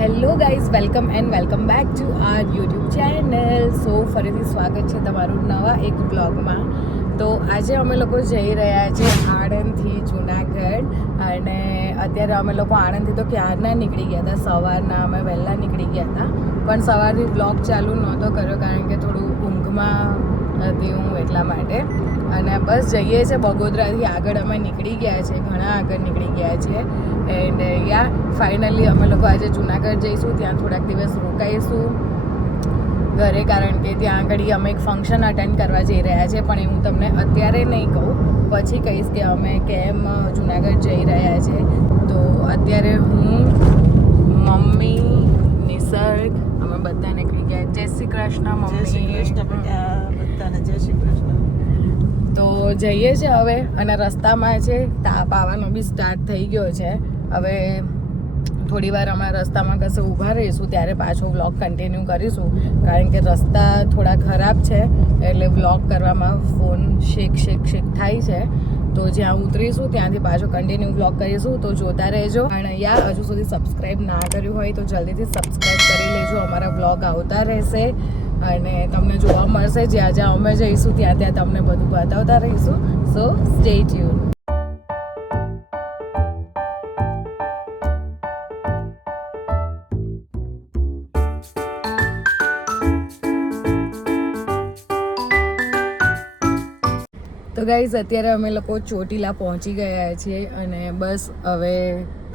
Hello guys, welcome back to our YouTube channel. So ફરીથી સ્વાગત છે તમારું નવા એક બ્લોગમાં. તો આજે અમે લોકો જઈ રહ્યા છીએ આણંદથી જુનાગઢ. અને અત્યારે અમે લોકો આણંદથી તો ક્યારના નીકળી ગયા હતા, સવારના અમે વહેલા નીકળી ગયા હતા. પણ સવારથી બ્લોગ ચાલુ નહોતો કર્યો કારણ કે થોડું ઊંઘમાં હતી હું, એટલા માટે. અને બસ જઈએ છીએ બગોદરાથી આગળ અમે નીકળી ગયા છે, ઘણા આગળ નીકળી ગયા છીએ. એન્ડ ફાઇનલી અમે લોકો આજે જુનાગઢ જઈશું, ત્યાં થોડાક દિવસ રોકાઈશું ઘરે, કારણ કે ત્યાં આગળ અમે એક ફંક્શન અટેન્ડ કરવા જઈ રહ્યા છે. પણ એ હું તમને અત્યારે નહીં કહું, પછી કહીશ કે અમે કેમ જુનાગઢ જઈ રહ્યા છે. તો અત્યારે હું, મમ્મી, નિસર્ગ, અમે બધા નીકળી ગયા. જય શ્રી કૃષ્ણ મમ્મી. જય શ્રી કૃષ્ણ બધાને, જય શ્રી કૃષ્ણ. તો જઈએ છીએ હવે, અને રસ્તામાં છે તાપ આવવાનો બી સ્ટાર્ટ થઈ ગયો છે. હવે થોડી વાર અમે રસ્તામાં કશે ઊભા રહીશું, ત્યારે પાછો વ્લોગ કન્ટિન્યુ કરીશું, કારણ કે રસ્તા થોડા ખરાબ છે, એટલે વ્લોગ કરવામાં ફોન શેક થાય છે. તો જ્યાં ઉતરીશું ત્યાંથી પાછો કન્ટિન્યુ વ્લોગ કરીશું, તો જોતા રહેજો. અને હજુ સુધી સબસ્ક્રાઈબ ના કર્યું હોય તો જલ્દીથી સબસ્ક્રાઈબ કરી લેજો. અમારા વ્લોગ આવતા રહેશે અને તમને જોવા મળશે, જ્યાં જ્યાં અમે જઈશું ત્યાં ત્યાં તમને બધું બતાવતા રહીશું. સો સ્ટે ટ્યુન. તો ગાઈઝ, અત્યારે અમે લોકો ચોટીલા પહોંચી ગયા છીએ અને બસ હવે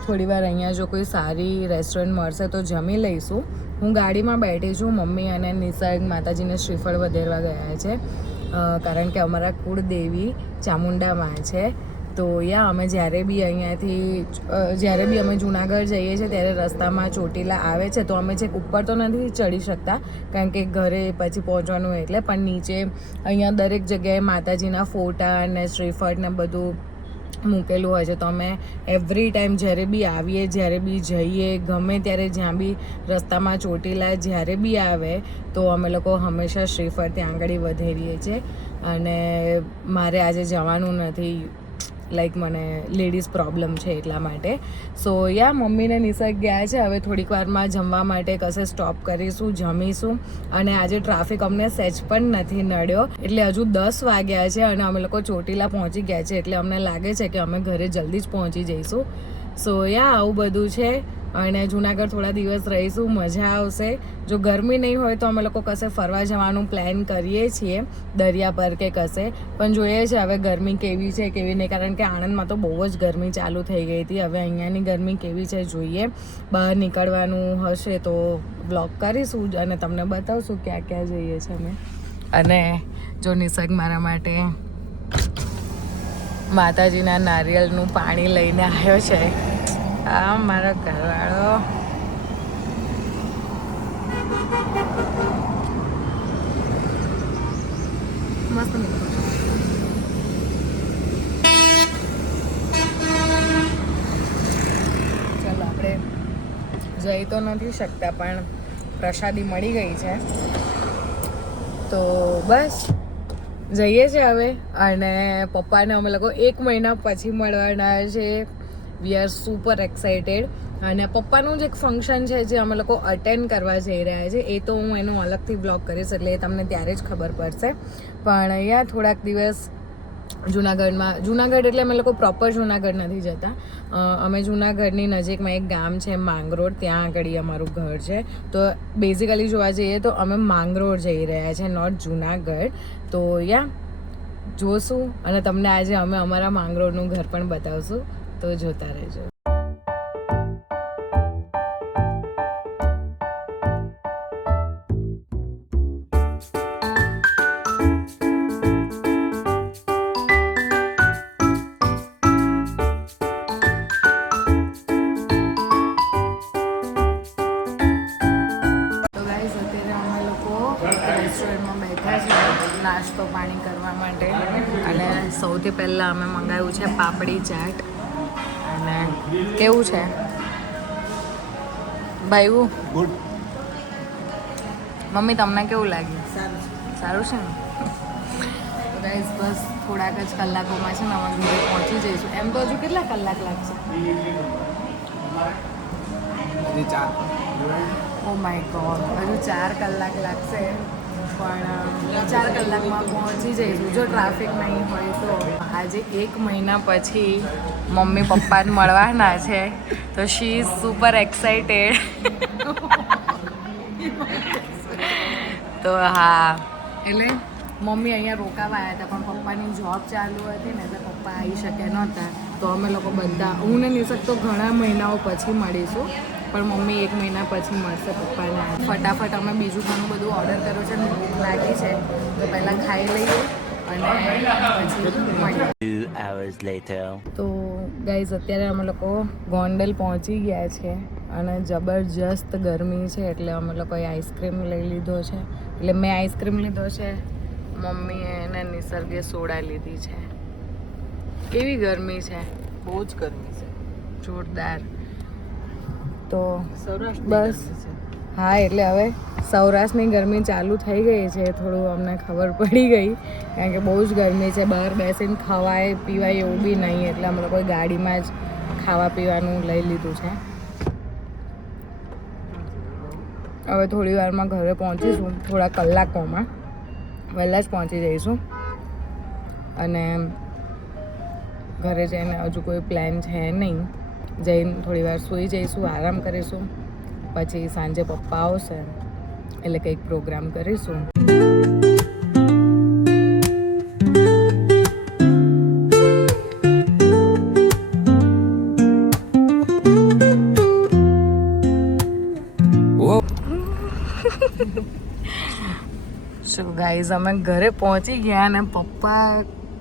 થોડી વાર અહીંયા જો કોઈ સારી રેસ્ટોરન્ટ મળશે તો જમી લઈશું. હું ગાડીમાં બેઠી છું, મમ્મી અને નિસર્ગ માતાજીને શ્રીફળ વધેરવા ગયા છે, કારણ કે અમારા કુળદેવી ચામુંડામાં છે. તો અમે જ્યારે બી અમે જુનાગઢ જઈએ છીએ ત્યારે રસ્તામાં ચોટીલા આવે છે, તો અમે છેક ઉપર તો નથી ચડી શકતા કારણ કે ઘરે પછી પહોંચવાનું હોય એટલે, પણ નીચે અહીંયા દરેક જગ્યાએ માતાજીના ફોટા અને શ્રીફળ ને બધું મૂકેલું હોય છે. તો અમે એવરી ટાઈમ જ્યારે બી આવીએ, જ્યારે બી જઈએ, ગમે ત્યારે જ્યાં બી રસ્તામાં ચોટીલા જ્યારે બી આવે તો અમે લોકો હંમેશા શ્રીફળ ત્યાં આગળ વધેરીએ છીએ. અને મારે આજે જવાનું નથી, લાઈક મને લેડીઝ પ્રોબ્લેમ છે એટલા માટે. સો મમ્મીને નિસર્ગ ગયા છે. હવે થોડીક વારમાં જમવા માટે કશે સ્ટોપ કરીશું, જમીશું. અને આજે ટ્રાફિક અમને સહેજ પણ નથી નડ્યો, એટલે હજુ 10 વાગ્યા છે અને અમે લોકો ચોટીલા પહોંચી ગયા છે, એટલે અમને લાગે છે કે અમે ઘરે જલ્દી જ પહોંચી જઈશું. સો આવું બધું છે. અને જુનાગઢ થોડા દિવસ રહીશું, મજા આવશે. જો ગરમી નહીં હોય તો અમે લોકો કશે ફરવા જવાનું પ્લાન કરીએ છીએ, દરિયા પર કે કશે. પણ જોઈએ છે હવે ગરમી કેવી છે કેવી નહીં, કારણ કે આણંદમાં તો બહુ જ ગરમી ચાલુ થઈ ગઈ હતી. હવે અહીંયાની ગરમી કેવી છે જોઈએ. બહાર નીકળવાનું હશે તો બ્લોગ કરીશું અને તમને બતાવશું ક્યાં ક્યાં જઈએ છીએ અમે. અને જો નિસર્ગ મારા માટે માતાજીના નારિયેળનું પાણી લઈને આવ્યો છે. આ મારો ઘરવાળો મસ્ત નીકળો. ચાલો, આપણે જઈ તો નથી શકતા પણ પ્રસાદી મળી ગઈ છે, તો બસ જઈએ છીએ હવે. અને પપ્પાને અમે લોકો 1 મહિના પછી મળવાના છે. We are super excited. અને પપ્પાનું જ એક ફંક્શન છે જે અમે લોકો અટેન્ડ કરવા જઈ રહ્યા છે, એ તો હું એનો અલગથી બ્લોગ કરીશ, એટલે એ તમને ત્યારે જ ખબર પડશે. પણ થોડાક દિવસ જુનાગઢ એટલે અમે લોકો પ્રોપર જુનાગઢ નથી જતા. અમે જુનાગઢની નજીકમાં એક ગામ છે માંગરોળ, ત્યાં આગળ અમારું ઘર છે. તો બેઝિકલી જોવા જઈએ તો અમે માંગરોળ જઈ રહ્યા છીએ, નોટ જુનાગઢ. તો જોશું અને તમને આજે અમે અમારા માંગરોળનું ઘર પણ બતાવશું, તો જોતા રહેજો. રેસ્ટોરન્ટમાં બેઠા છે નાસ્તો પાણી કરવા માટે. અને સૌથી પહેલાં અમે મંગાવ્યું છે પાપડી ચાટ. અને કેવું છે ભાઈ? ગુડ. મમ્મી, તમને કેવું લાગ્યું? સારું છે ને? ગાઈઝ, બસ થોડાક જ કલાકોમાં છે ને અમે ઘરે પહોંચી જઈશું. એમ તો હજુ કેટલા કલાક લાગશે? 4 ઓ માય ગોડ, હજુ 4 કલાક લાગશે પણ 4 કલાકમાં પહોંચી જઈશું જો ટ્રાફિક નહીં હોય તો. આજે 1 મહિના પછી મમ્મી પપ્પાને મળવાના છે તો શી ઇઝ સુપર એક્સાઇટેડ. તો હા, એટલે મમ્મી અહીંયા રોકાવા આવ્યા હતા પણ પપ્પાની જોબ ચાલુ હતી ને એટલે પપ્પા આવી શકે નહોતા તો અમે લોકો બધા, હું ને નિસક તો ઘણા મહિનાઓ પછી મળીશું પણ મમ્મી 1 મહિના પછી મળશે પપ્પાને. ફટાફટ અમે બીજું ઘણું બધું ઓર્ડર કર્યું છે ને ભૂખ લાગી છે તો પહેલાં ખાઈ લઈએ અને પછી મળીએ. 2 hours later. તો ગાઈઝ અત્યારે અમે લોકો ગોંડલ પહોંચી ગયા છે અને જબરજસ્ત ગરમી છે એટલે અમે લોકોએ આઈસ્ક્રીમ લઈ લીધો છે. એટલે મેં આઈસ્ક્રીમ લીધો છે, મમ્મીએ અને નિસર્ગે સોડા લીધી છે. કેવી ગરમી છે, બહુ જ ગરમી છે. જોરદાર. તો સૌરાષ્ટ્ર બસ હા, એટલે હવે સૌરાષ્ટ્રની ગરમી ચાલુ થઈ ગઈ છે, થોડું અમને ખબર પડી ગઈ કારણ કે બહુ જ ગરમી છે. બહાર બેસીને ખવાય પીવાય એવું બી નહીં એટલે અમે લોકોએ ગાડીમાં જ ખાવા પીવાનું લઈ લીધું છે. હવે થોડી વારમાં ઘરે પહોંચીશું, થોડા કલાકોમાં વહેલા જ પહોંચી જઈશું અને ઘરે જઈને હજુ કોઈ પ્લાન છે નહીં. જઈને થોડી વાર સૂઈ જઈશું, આરામ કરીશું, પછી સાંજે પપ્પા આવશે એટલે કંઈક પ્રોગ્રામ કરીશું. સો ગાઈઝ અમે ઘરે પહોંચી ગયા અને પપ્પા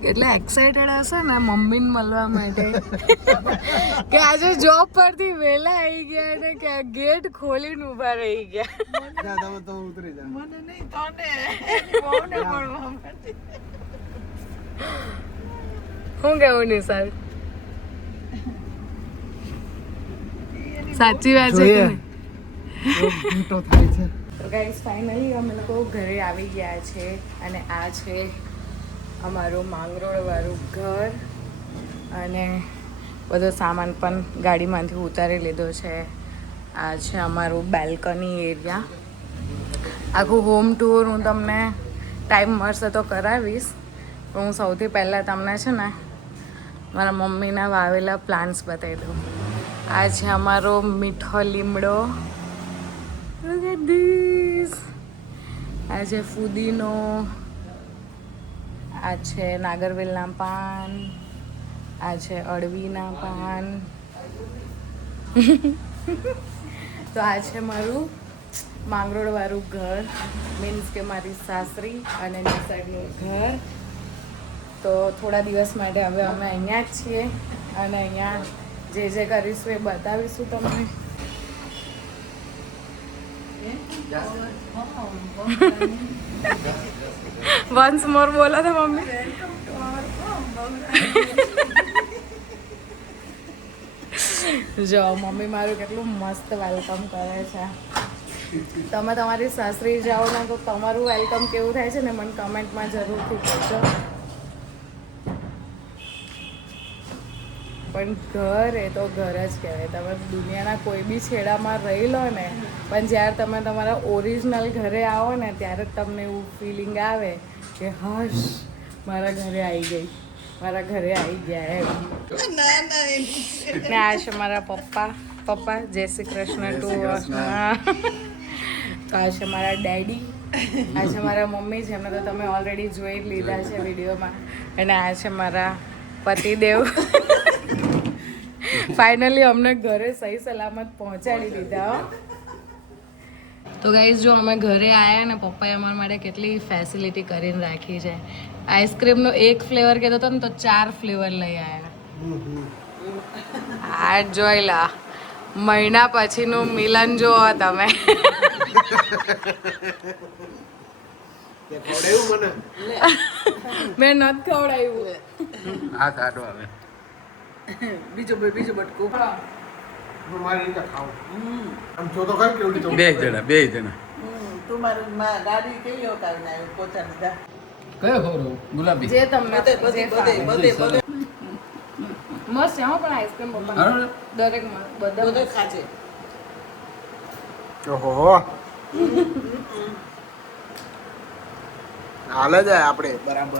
એટલે એક્સાઇટેડ હશે ને મમ્મીને મળવા માટે કે આજે જોબ પરથી વહેલા આવી ગયા અને કે ગેટ ખોલીને ઊભા રહી ગયા. મને નહીં તને એની વહુને મળવા માટે. શું કેવું નિશાળ, સાચી વાત છે કે નહીં? તો ગાઈઝ ફાઇનલી અમે લોકો ઘરે આવી ગયા છે અને આ છે અમારું માંગરોળવાળું ઘર અને બધો સામાન પણ ગાડીમાંથી ઉતારી લીધો છે. આ છે અમારું બેલ્કની એરિયા. આખું હોમ ટૂર હું તમને ટાઈમ મળશે તો કરાવીશ પણ હું સૌથી પહેલાં તમને છે ને મારા મમ્મીના વાવેલા પ્લાન્ટ્સ બતાવી દઉં. આ છે અમારો મીઠો લીમડો, look at this. આ છે ફુદીનો, આ છે નાગરવેલના પાન, આ છે અળવીના પાન. તો આ છે મારું માંગરોળવાળું ઘર, મીન્સ કે મારી સાસરી અને નિસર્ગનું ઘર. તો થોડા દિવસ માટે હવે અમે અહીંયા જ છીએ અને અહીંયા જે કરીશું એ બતાવીશું તમને. વન્સ મોર બોલો તો મમ્મી. જો મમ્મી મારું કેટલું મસ્ત વેલકમ કરે છે. તમે તમારી સાસરી જાઓ ને તો તમારું વેલકમ કેવું થાય છે ને મને કમેન્ટમાં જરૂરથી કહેજો. પણ ઘર એ તો ઘર જ કહેવાય. તમે દુનિયાના કોઈ બી છેડામાં રહી લો ને પણ જ્યારે તમે તમારા ઓરિજિનલ ઘરે આવો ને ત્યારે જ તમને એવું ફિલિંગ આવે કે હશ મારા ઘરે આવી ગઈ, મારા ઘરે આવી ગયા એમ. ને આ છે મારા પપ્પા જય શ્રી કૃષ્ણ ટુ. તો આ છે મારા ડેડી, આ છે મારા મમ્મી જેમને તો તમે ઓલરેડી જોઈ લીધા છે વિડીયોમાં, અને આ છે મારા પતિદેવ. ફાઇનલી અમને ઘરે સહી સલામત પહોંચાડી દીધા. તો ગાઈઝ જો અમે ઘરે આવ્યા ને પપ્પાએ અમારા માટે કેટલી ફેસિલિટી કરીને રાખી છે. આઈસ્ક્રીમનો એક ફ્લેવર કહેતો હતો ને તો 4 ફ્લેવર લઈ આવ્યા. આ જોઈ લા, મહિના પછીનું મિલન જુઓ તમે. મેં નથી ખવડાવ્યું. આ કાઢો હવે બીજો બટકો. મારી રીતે ખાવ આમ જો તો કઈ કેવડી બે જણા તું મારી માં ગાડી કેવી ઓકાવીને આવ્યો પોતાની દા. કયો ખવડો ગુલાબી જે તમને બધે મસ્ત છે હો પણ આઈસ્ક્રીમ પપ્પા દરેક બધા બધે ખાજે. ઓહો હાલે જાય આપણે બરાબર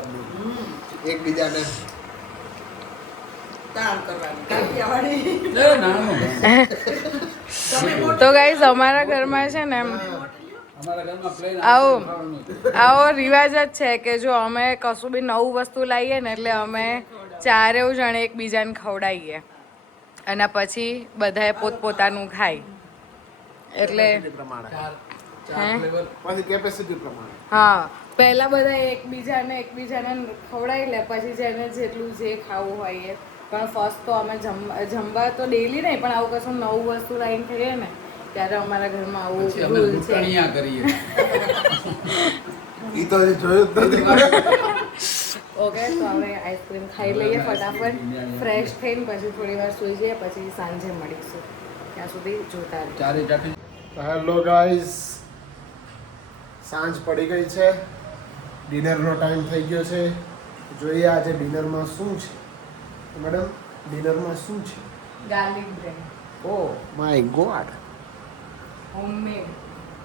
એકબીજાને તાણ કરવાની કાઠિયાવાડી તો ગાઈઝ અમારા ઘરમાં છે ને એમ આવો રિવાજ જ છે કે જો અમે કશું બી નવું વસ્તુ લાવીએ ને એટલે અમે ચારેવ જણ એકબીજાને ખવડાવીએ અને પછી બધાએ પોતપોતાનું ખાય એટલે કેપેસિટી પ્રમાણે હા પહેલા બધા એકબીજાને ખવડાવી લે પછી જેને જેટલું જે ખાવું હોય એ પણ ફર્સ્ટ તો અમે જમવા તો ડેલી નહીં પણ આવું કશું નવું વસ્તુ લાવીને ખાઈએ ને ત્યારે અમારા ઘરમાં આવું રૂલ છે ઈ તો હજી જોયું જ નથી ઓકે તો હવે આઈસ્ક્રીમ ખાઈ લઈએ ફટાફટ ફ્રેશ થઈને પછી થોડી વાર સૂઈ જઈએ પછી સાંજે મળીશું ત્યાં સુધી જોતા રહીએ. હેલો ગાઈઝ સાંજ પડી ગઈ છે ડિનરનો ટાઈમ થઈ ગયો છે જોઈએ આજે ડિનરમાં શું છે મેડમ ડિનરમાં શું છે garlic bread oh my god homemade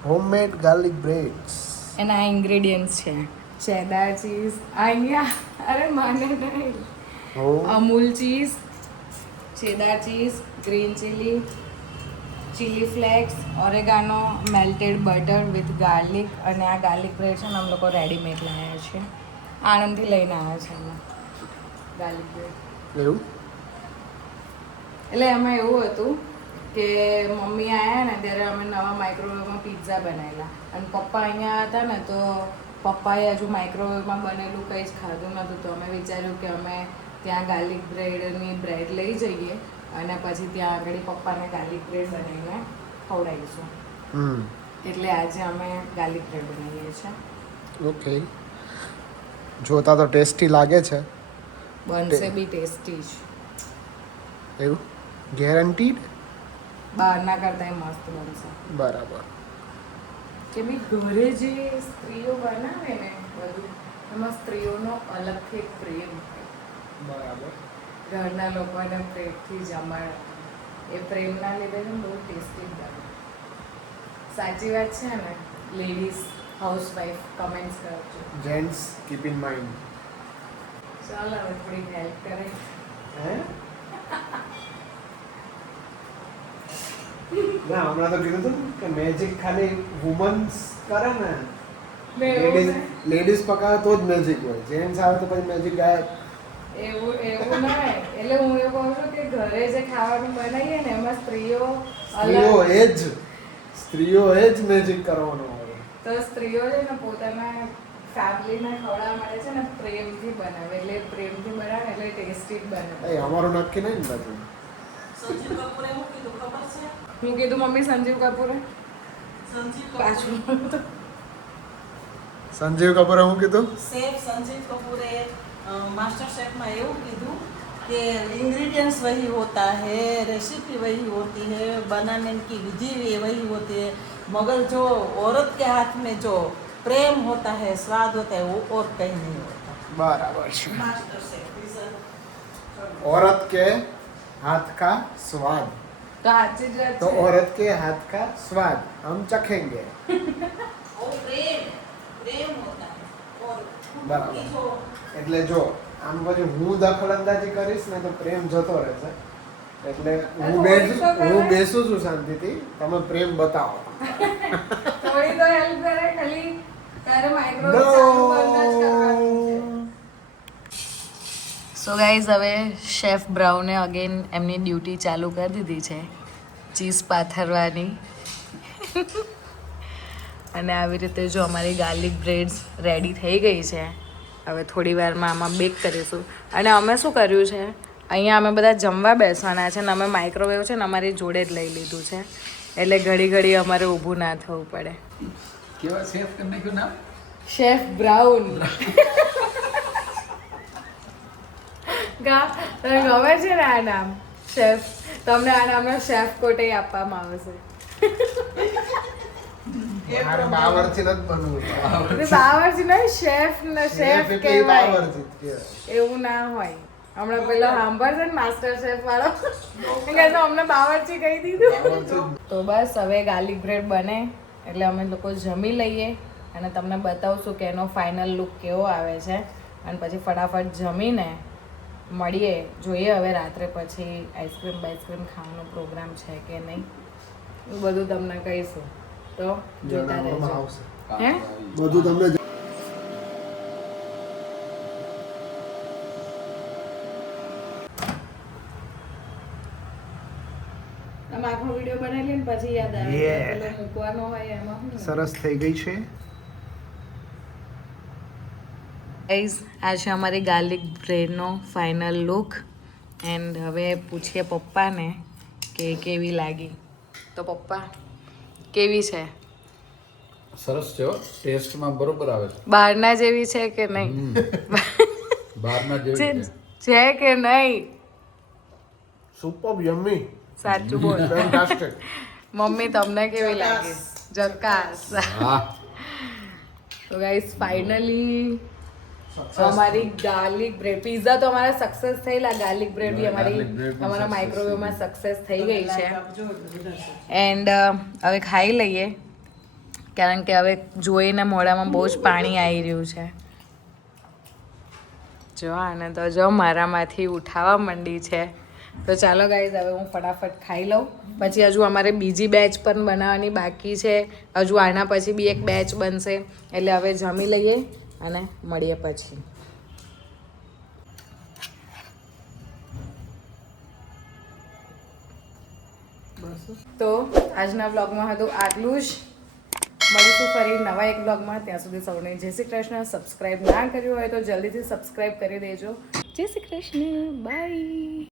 homemade garlic breads એના આ ઇન્ગ્રેડિયન્ટ્સ છે ચેડાર ચીઝ અહીંયા અરે માને નહીં હો Amul cheese cheddar cheese green chilli chilli flakes oregano melted butter with garlic અને આ ગાર્લિક બ્રેડ છે ને અમે લોકો રેડીમેડ લાવ્યા છે આણંદથી લઈને આવ્યા છે અમે ગાર્લિક બ્રેડ એવું એટલે એમાં એવું હતું કે મમ્મી આવ્યા ને ત્યારે અમે નવા માઇક્રોવેવમાં પિઝા બનાવેલા અને પપ્પા અહીંયા હતા ને તો પપ્પાએ હજુ માઇક્રોવેવમાં બનેલું કંઈ જ ખાધું નહોતું તો અમે વિચાર્યું કે અમે ત્યાં ગાર્લિક બ્રેડની બ્રેડ લઈ જઈએ અને પછી ત્યાં આગળ પપ્પાને ગાર્લિક બ્રેડ બનાવીને ખવડાવીશું એટલે આજે અમે ગાર્લિક બ્રેડ બનાવીએ છીએ ઓકે જોતા તો ટેસ્ટી લાગે છે બનશે બી ટેસ્ટી જ એવું ગેરંટીડ બહારના કરતાં મસ્ત બનશે બરાબર કે બી ઘરે જે સ્ત્રીઓ બનાવે ને બધું એમાં સ્ત્રીઓનો અલગથી એક પ્રેમ હોય બરાબર ઘરના લોકોને પ્રેમથી જમાડે એ પ્રેમના લીધે ને બહુ ટેસ્ટી બને સાચી વાત છે ને લેડીઝ હાઉસવાઈફ કમેન્ટ્સ કરજો જેન્ટ્સ કીપ ઇન માઇન્ડ ચાલ હવે થોડી હેલ્પ કરે હે ના હમણાં તો કીધું હતું કે મેજિક ખાલી વુમન્સ કરે ને લેડીઝ પકાવે તો જ મેજિક હોય જેન્ટ્સ આવે તો પછી મેજિક ગાયબ એવું ના એટલે હું એવું કહું છું કે ઘરે જે ખાવાનું બનાવીએ ને એમાં સ્ત્રીઓ સ્ત્રીઓ એ જ મેજિક કરવાનો હોય તો સ્ત્રીઓ છે ને પોતાના ફેમિલીને ખવડાવવા માટે છે ને પ્રેમથી બનાવે એટલે પ્રેમથી બનાવે એટલે ટેસ્ટી જ બને એ અમારું નક્કી નહીં ને બધું સંજીવ કપૂરે શું કીધું ખબર છે? હું કીધું મમ્મી સંજીવ કપૂરે પાછું સંજીવ કપૂરે શું કીધું શેફ સંજીવ કपूरे मास्टर शेफ में એવું કીધું कि इंग्रेडिएंट्स वही होता है रेसिपी वही होती है बनाने की विधि भी वही होती है मगर जो औरत के हाथ में जो प्रेम होता है स्वाद होता है वो और कहीं नहीं होता बराबर છે मास्टर शेफ औरत के हाथ का स्वाद તો સાચી જ વાત तो છે औरत के हाथ का स्वाद हम चखेंगे वो प्रेम प्रेम होता है और बराबर। की जो એટલે જો આમ પછી હું દખલઅંદાજી કરીશ ને તો પ્રેમ જતો રહેશે એટલે હું બેસું છું શાંતિથી તમે પ્રેમ બતાવો થોડી તો હેલ્પ કરે ખાલી તારે માઇક્રોવેવ ચાલુ બંધ જ કરવાનું છે સો ગાઈઝ હવે શેફ બ્રાઉને અગેન એમની ડ્યુટી ચાલુ કરી દીધી છે ચીઝ પાથરવાની અને આવી રીતે જો અમારી ગાર્લિક બ્રેડ્સ રેડી થઈ ગઈ છે હવે થોડી વારમાં આમાં બેક કરીશું અને અમે શું કર્યું છે અહીંયા અમે બધા જમવા બેસવાના છે ને અમે માઇક્રોવેવ છે ને અમારી જોડે જ લઈ લીધું છે એટલે ઘડી ઘડી અમારે ઊભું ના થવું પડે કેવા સેફ કરી નાખ્યું નામ શેફ બ્રાઉન તને ગમે છે ને આ નામ શેફ તમને આ નામનો શેફ કોટે આપવામાં આવશે મારે બાવરચી નથી બનવું બાવરચી નહીં શેફ ને શેફ એટલે કહેવાય બાવરચી જ કહેવાય. એવું ના હોય હમણાં પેલો સાંભળશે ને માસ્ટર શેફ વાળો કે તો અમને બાવરચી કહી દીધું. તો બસ હવે ગાર્લિક બ્રેડ બને એટલે અમે લોકો જમી લઈએ અને તમને બતાવશું કે એનો ફાઇનલ લુક કેવો આવે છે અને પછી ફટાફટ જમીને મળીએ, જોઈએ હવે રાત્રે પછી આઈસ્ક્રીમ ખાવાનો પ્રોગ્રામ છે કે નહીં, એ બધું તમને કહીશું. તો જોતા રહેજો. આવશે હે બધું તમને આમ આખો વિડીયો બનાવી ને પછી યાદ આવે કે પેલો મૂકવાનો હોય એમાં શું હોય? સરસ થઈ ગઈ છે. ગાઈઝ આ છે અમારી ગાર્લિક બ્રેડનો ફાઇનલ લુક એન્ડ હવે પૂછીએ પપ્પાને કે કેવી લાગી. તો પપ્પા કેવી છે? સરસ છે હો, ટેસ્ટમાં બરોબર આવે છે. બહારના જેવી છે કે નહીં? બહારના જેવી છે. છે કે નહીં? સુપર યમ્મી, સાચું બોલ. ફેન્ટાસ્ટિક. મમ્મી તમને કેવી લાગી? જકાસ. હા તો ગાઈઝ ફાઇનલી અમારી ગાર્લિક બ્રેડ પિઝા તો અમારા સક્સેસ થયેલા, ગાર્લિક બ્રેડ બી અમારી Garlic bread પણ અમારા success માઇક્રોવેવમાં સક્સેસ થઈ ગઈ છે. આપજો બધા છે. એન્ડ હવે ખાઈ લઈએ કારણ કે હવે જોઈને મોઢામાં બહુ જ પાણી આવી રહ્યું છે. જો આને તો જો મારામાંથી ઉઠાવા માંડી છે. તો ચાલો ગાઈઝ હવે હું ફટાફટ ખાઈ લઉં, પછી હજુ અમારે બીજી બેચ પણ બનાવવાની બાકી છે, હજુ આના પછી બી એક બેચ બનશે એટલે હવે જમી લઈએ અને મળીએ પછી. તો આજના બ્લોગમાં હતું આટલું જ. મળીશું ફરી નવા એક બ્લોગમાં. ત્યાં સુધી સૌને જય શ્રી કૃષ્ણ. સબસ્ક્રાઇબ ના કર્યું હોય તો જલ્દીથી સબસ્ક્રાઇબ કરી દેજો. જય શ્રી કૃષ્ણ. બાય.